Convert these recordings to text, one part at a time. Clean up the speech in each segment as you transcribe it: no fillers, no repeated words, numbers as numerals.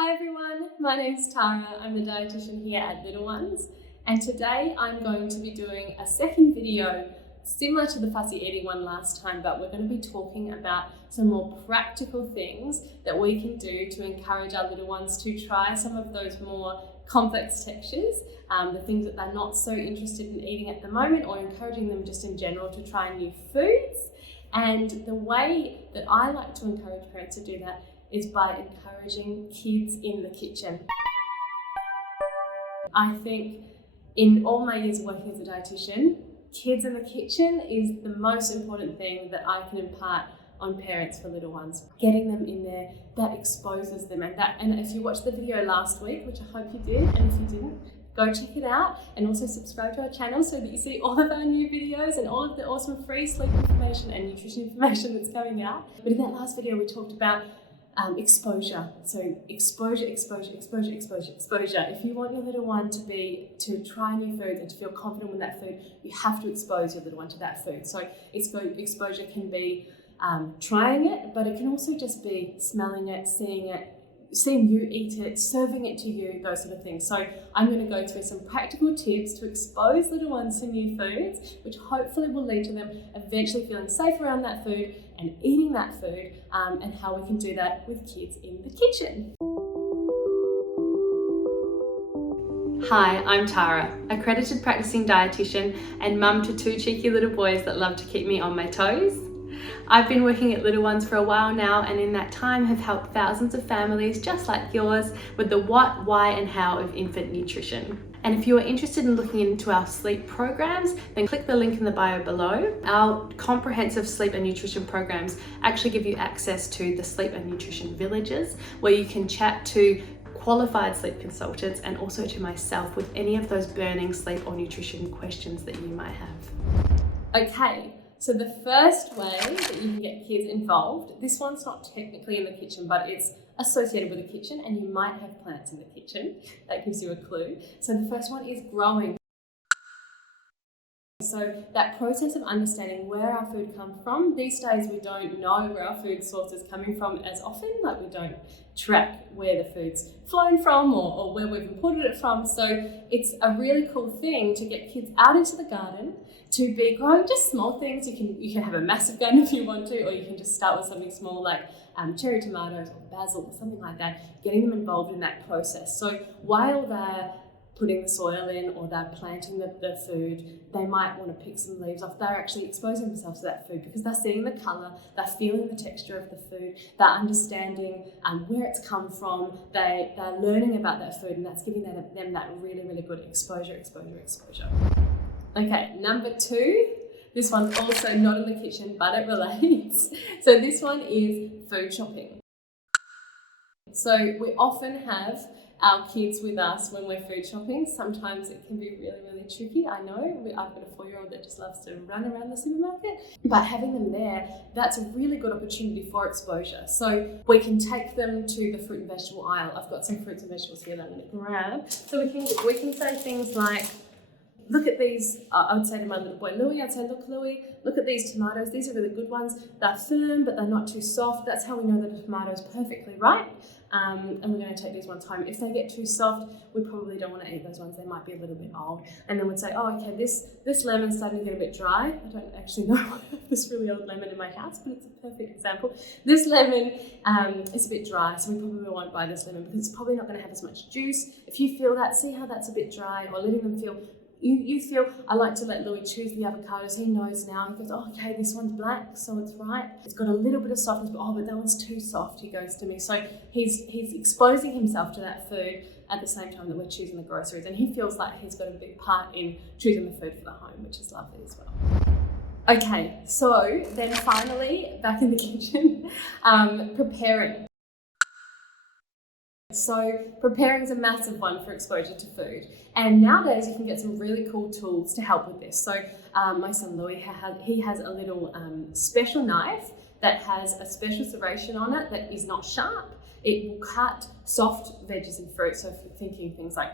Hi everyone, my name's Tara. I'm a dietitian here at Little Ones, and today I'm going to be doing a second video similar to the fussy eating one last time, but we're going to be talking about some more practical things that we can do to encourage our little ones to try some of those more complex textures, the things that they're not so interested in eating at the moment, or encouraging them just in general to try new foods. And the way that I like to encourage parents to do that is by encouraging kids in the kitchen. I think in all my years of working as a dietitian, kids in the kitchen is the most important thing that I can impart on parents for little ones. Getting them in there, that exposes them, and if you watched the video last week, which I hope you did, and if you didn't, go check it out, and also subscribe to our channel so that you see all of our new videos and all of the awesome free sleep information and nutrition information that's coming out. But in that last video we talked about exposure. So exposure. If you want your little one to try new foods and to feel confident with that food, you have to expose your little one to that food. So exposure can be trying it, but it can also just be smelling it, seeing you eat it, serving it to you, those sort of things. So I'm going to go through some practical tips to expose little ones to new foods, which hopefully will lead to them eventually feeling safe around that food and eating that food, and how we can do that with kids in the kitchen. Hi, I'm Tara, accredited practicing dietitian and mum to two cheeky little boys that love to keep me on my toes. I've been working at Little Ones for a while now, and in that time have helped thousands of families just like yours with the what, why and how of infant nutrition. And if you are interested in looking into our sleep programs, then click the link in the bio below. Our comprehensive sleep and nutrition programs actually give you access to the sleep and nutrition villages, where you can chat to qualified sleep consultants and also to myself with any of those burning sleep or nutrition questions that you might have. Okay. So the first way that you can get kids involved, this one's not technically in the kitchen, but it's associated with the kitchen, and you might have plants in the kitchen. That gives you a clue. So the first one is growing. So that process of understanding where our food comes from. These days we don't know where our food source is coming from as often, like we don't track where the food's flown from or where we've imported it from. So it's a really cool thing to get kids out into the garden, to be growing just small things. You can have a massive garden if you want to, or you can just start with something small like cherry tomatoes or basil or something like that, getting them involved in that process. So while they're putting the soil in or they're planting the food, they might want to pick some leaves off. They're actually exposing themselves to that food because they're seeing the colour, they're feeling the texture of the food, they're understanding where it's come from, they're learning about that food, and that's giving them that really, really good exposure. Okay, number two, this one's also not in the kitchen, but it relates. So this one is food shopping. So we often have our kids with us when we're food shopping. Sometimes it can be really, really tricky. I know, I've got a 4-year-old that just loves to run around the supermarket, but having them there, that's a really good opportunity for exposure. So we can take them to the fruit and vegetable aisle. I've got some fruits and vegetables here that I'm going to grab. So we can say things like, look at these, I would say to my little boy Louis, I'd say, look Louis, look at these tomatoes. These are really good ones. They're firm, but they're not too soft. That's how we know that a tomato's perfectly right. And we're going to take these ones home. If they get too soft, we probably don't want to eat those ones. They might be a little bit old. And then we'd say, oh, okay, this lemon's starting to get a bit dry. I don't actually know I have this really old lemon in my house, but it's a perfect example. This lemon is a bit dry, so we probably won't buy this lemon because it's probably not going to have as much juice. If you feel that, see how that's a bit dry, or letting them feel. You feel, I like to let Louis choose the avocados. He knows now. He goes, oh, okay, this one's black, so it's right. It's got a little bit of softness, but that one's too soft, he goes to me. So he's exposing himself to that food at the same time that we're choosing the groceries. And he feels like he's got a big part in choosing the food for the home, which is lovely as well. Okay, so then finally, back in the kitchen, preparing. So preparing is a massive one for exposure to food, and nowadays you can get some really cool tools to help with this. So my son Louis, he has a little special knife that has a special serration on it that is not sharp. It will cut soft veggies and fruit, so if you're thinking things like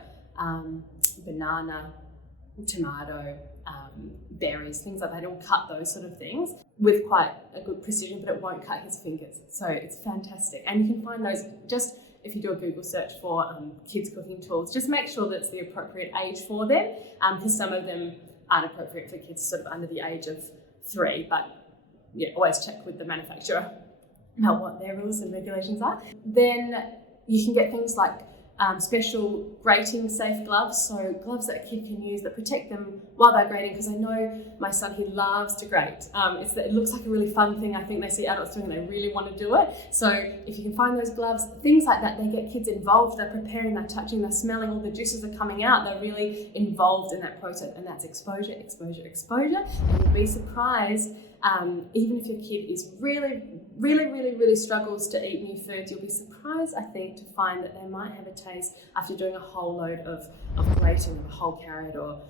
banana, tomato, berries, things like that, it will cut those sort of things with quite a good precision, but it won't cut his fingers. So it's fantastic, and you can find those just if you do a Google search for kids cooking tools, just make sure that it's the appropriate age for them, because some of them aren't appropriate for kids sort of under the age of 3, but yeah, always check with the manufacturer about what their rules and regulations are. Then you can get things like special grating safe gloves, so gloves that a kid can use that protect them while they're grating, because I know my son, he loves to grate. It looks like a really fun thing. I think they see adults doing and they really want to do it. So if you can find those gloves, things like that, they get kids involved. They're preparing, they're touching, they're smelling, all the juices are coming out. They're really involved in that process, and that's exposure, exposure, exposure. And you'll be surprised, even if your kid is really struggles to eat new foods, you'll be surprised, I think, to find that they might have a taste after doing a whole load of grating of a whole carrot or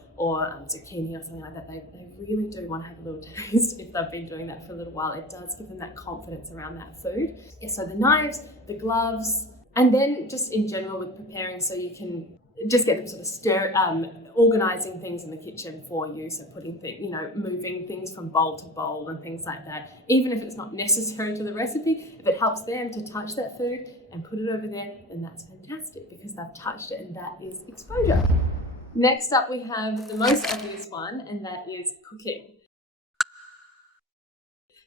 zucchini or something like that. They really do want to have a little taste if they've been doing that for a little while. It does give them that confidence around that food. Yeah, so the knives, the gloves, and then just in general with preparing, so you can just get them sort of organising things in the kitchen for you. So putting things, moving things from bowl to bowl and things like that. Even if it's not necessary to the recipe, if it helps them to touch that food and put it over there, then that's fantastic, because they've touched it, and that is exposure. Next up, we have the most obvious one, and that is cooking.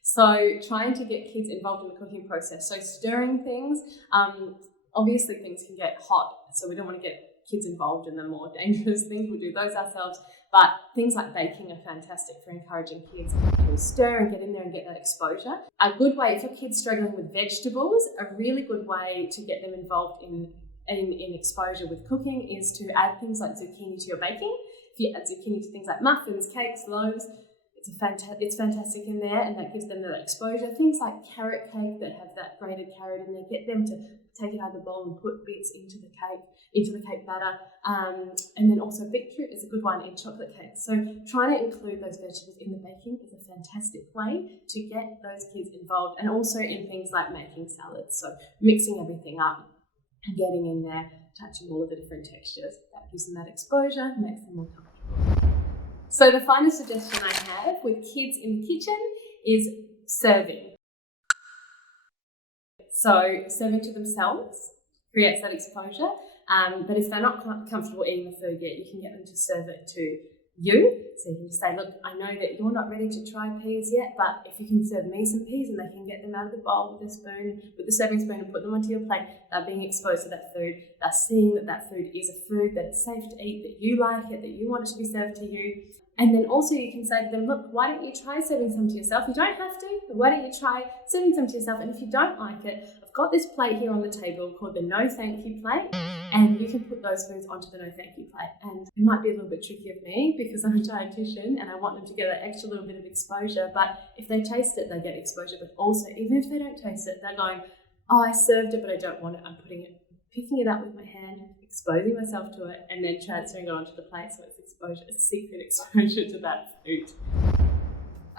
So trying to get kids involved in the cooking process. So stirring things, obviously things can get hot, so we don't want to get kids involved in the more dangerous things. We'll do those ourselves. But things like baking are fantastic for encouraging kids to stir and get in there and get that exposure. A good way, if your kid's struggling with vegetables, a really good way to get them involved in exposure with cooking is to add things like zucchini to your baking. If you add zucchini to things like muffins, cakes, loaves, it's fantastic in there, and that gives them that exposure. Things like carrot cake that have that grated carrot in there, get them to take it out of the bowl and put bits into the cake batter. And then also beetroot is a good one in chocolate cake. So trying to include those vegetables in the baking is a fantastic way to get those kids involved, and also in things like making salads. So mixing everything up and getting in there, touching all of the different textures. That gives them that exposure, makes them more comfortable. So the final suggestion I have with kids in the kitchen is serving. So serving to themselves creates that exposure, but if they're not comfortable eating the food yet, you can get them to serve it to you. So you can just say, look, I know that you're not ready to try peas yet, but if you can serve me some peas, and they can get them out of the bowl with the serving spoon and put them onto your plate, they're being exposed to that food. They're seeing that that food is a food that's safe to eat, that you like it, that you want it to be served to you. And then also you can say to them, look, why don't you try serving some to yourself? You don't have to, but why don't you try serving some to yourself? And if you don't like it, I've got this plate here on the table called the no thank you plate, and you can put those foods onto the no thank you plate. And it might be a little bit tricky of me because I'm a dietitian and I want them to get that extra little bit of exposure, but if they taste it, they get exposure. But also, even if they don't taste it, they're going, oh, I served it, but I don't want it. I'm picking it up with my hand, exposing myself to it, and then transferring it onto the plate, so it's exposure, it's secret exposure to that food.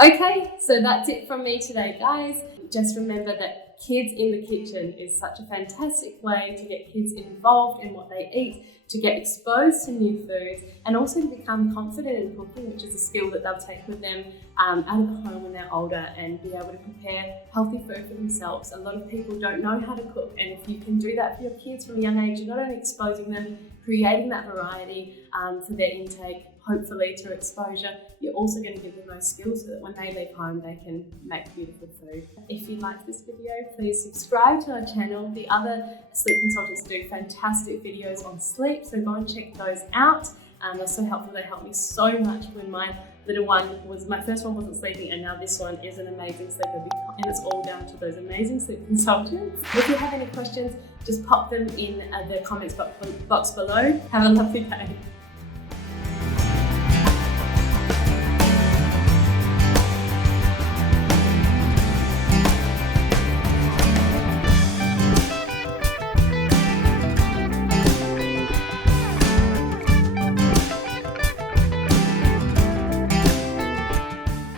Okay, so that's it from me today, guys. Just remember that kids in the kitchen is such a fantastic way to get kids involved in what they eat, to get exposed to new foods, and also to become confident in cooking, which is a skill that they'll take with them out of the home when they're older, and be able to prepare healthy food for themselves. A lot of people don't know how to cook, and if you can do that for your kids from a young age, you're not only exposing them, creating that variety for their intake, hopefully through exposure, you're also going to give them those skills so that when they leave home, they can make beautiful food. If you liked this video, please subscribe to our channel. The other sleep consultants do fantastic videos on sleep, so go and check those out. They're so helpful. They helped me so much when my little one my first one wasn't sleeping, and now this one is an amazing sleeper, and it's all down to those amazing sleep consultants. If you have any questions, just pop them in the comments box below. Have a lovely day.